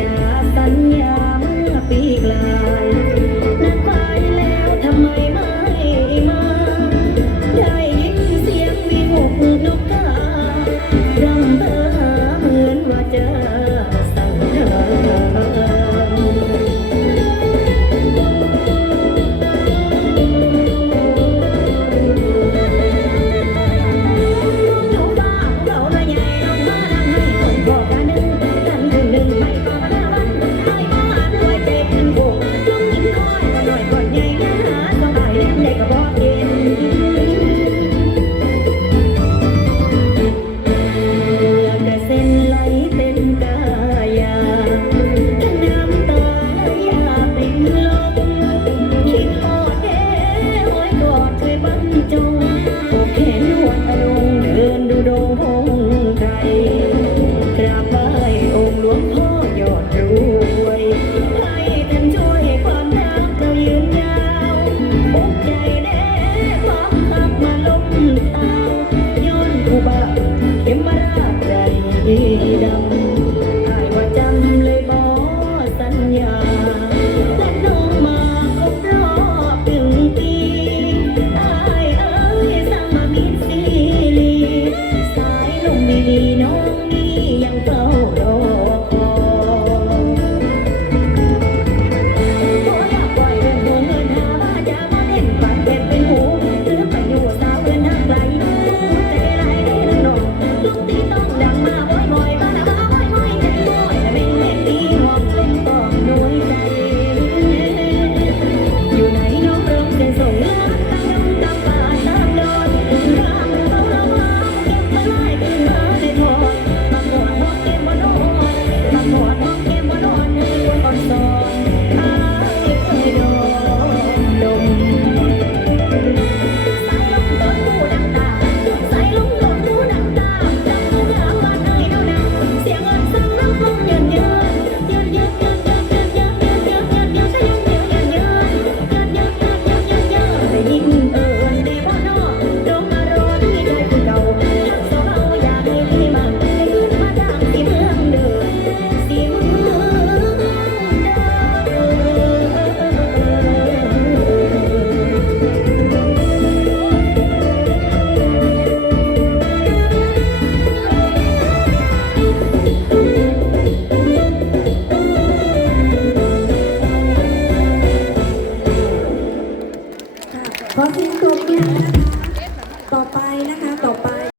จะสัญญาเมื่อปีกลา Có phim.